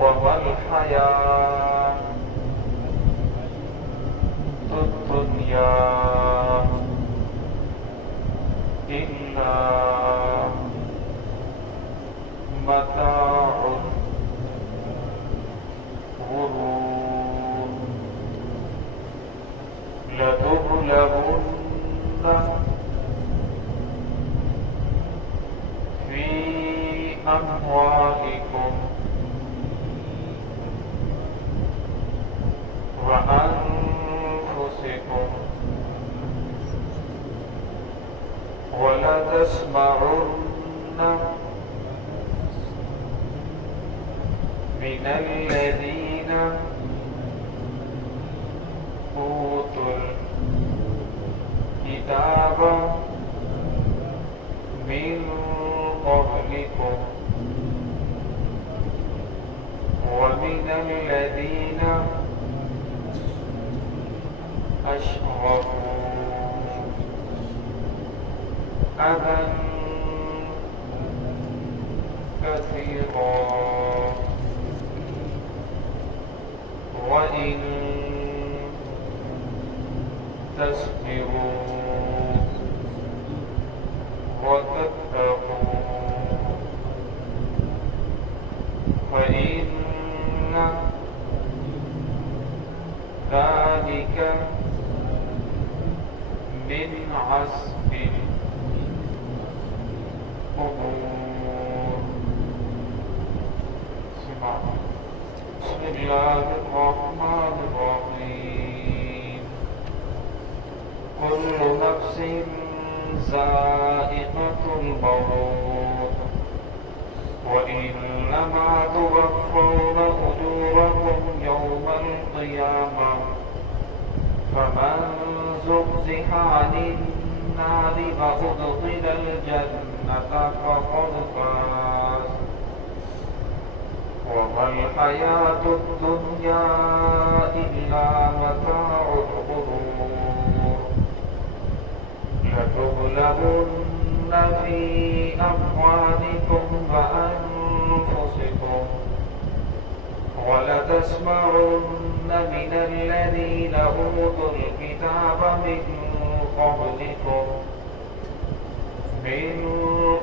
वमल हयात दुनिया इल्ला मताउल गुरूर लतुबलवुन्ना फी अम्वालिकुम व अनफुसिकुम वलतस्मउन्ना मिनल्लज़ीना ऊतुल किताब मिन क़ब्लिकुम व मिनल्लज़ीना अशरकू अज़न कसीरा वइन तस्बिरू वतत्तकू फ़इन्न ज़ालिक मिन अज़्मिल उमूर। बिस्मिल्लाहिर्रहमानिर्रहीम। कुल्लु नफ्सिन ज़ाइक़तुल मौत व इन्नमा तुवफ़्फ़ौना उजूरकुम यौमल क़ियामह फमन ज़ुहज़िहा अनिन नारि व उद्ख़िलल जन्नत फ़क़द फ़ाज़ वमल हयातुद दुन्या इल्ला मताउल गुरूर लतुबलवुन्ना फी अम्वालिकुम व अनफुसिकुम वलतस्मउन्ना मिनल्लज़ीना ऊतुल किताब मिन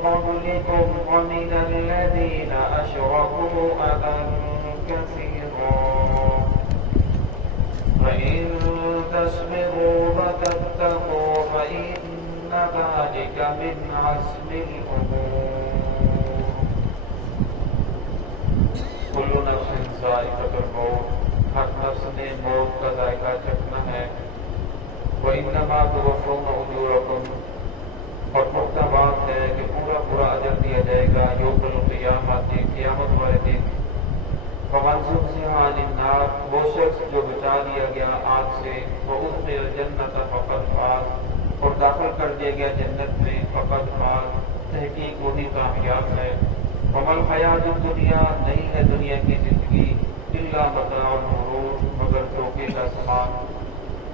क़ब्लिकुम वमिनल्लज़ीना अशरकू अज़न कसीरा फ़इन तस्बिरू वतत्तक़ू फ़इन्न ज़ालिक मिन अज़्मिल उमूर। कुल्लु नफ्सिन ज़ाइक़तुल मौत, हर नफ्स ने मौत का जायका चखना है। व इन्नमा तुवफ़्फ़ौना उजूरकुम, और पुख्ता बात है कि पूरा पूरा अजर दिया जाएगा यौमुल क़ियामत, क़ियामत वाले दिन। फमन ज़ुहज़िहा अनिन नार, वो शख्स जो बचा दिया गया आग से, व उद्ख़िलल जन्नत फ़क़द फ़ाज़, और दाखिल कर दिया गया जन्नत में, फ़क़द फ़ाज़, तहक़ीक़ वही कामयाब है। वमल हयातुद दुनिया, नहीं है दुनिया की जिंदगी, इल्ला मताउल गुरूर, मगर धोखे का सामान।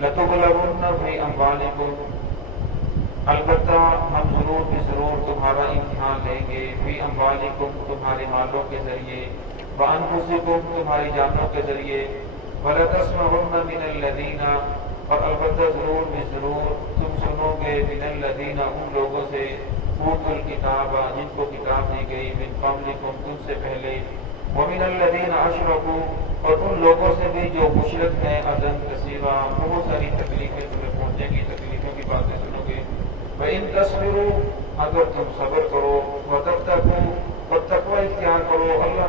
लतुबलवुन्ना फी अम्वालिकुम, अलबत्ता हम जरूर भी जरूर तुम्हारा इम्तिहान लेंगे, फी अम्वालिकुम, तुम्हारे मालों के जरिए, व अनफुसिकुम, तुम्हारी जानों के जरिए, वलतस्मउन्ना मिनल्लज़ीना, और अलबत्ता जरूर भी जरूर तुम सुनोगे, मिनल्लज़ीना, उन लोगों से, ऊतुल किताब, जिनको किताब दी गई, मिन क़ब्लिकुम, तुमसे पहले, व मिनल्लज़ीना अशरकू, और उन लोगों से भी जो मुशरिक हैं, अज़न कसीरा, बहुत सारी तकलीफें तुम्हें पहुंचेगी, तकलीफों की बातें सुनोगे। फ़इन तस्बिरू, अगर तुम सब्र करो, वतत्तकू, और तक़वा इख्तियार करो, अल्लाह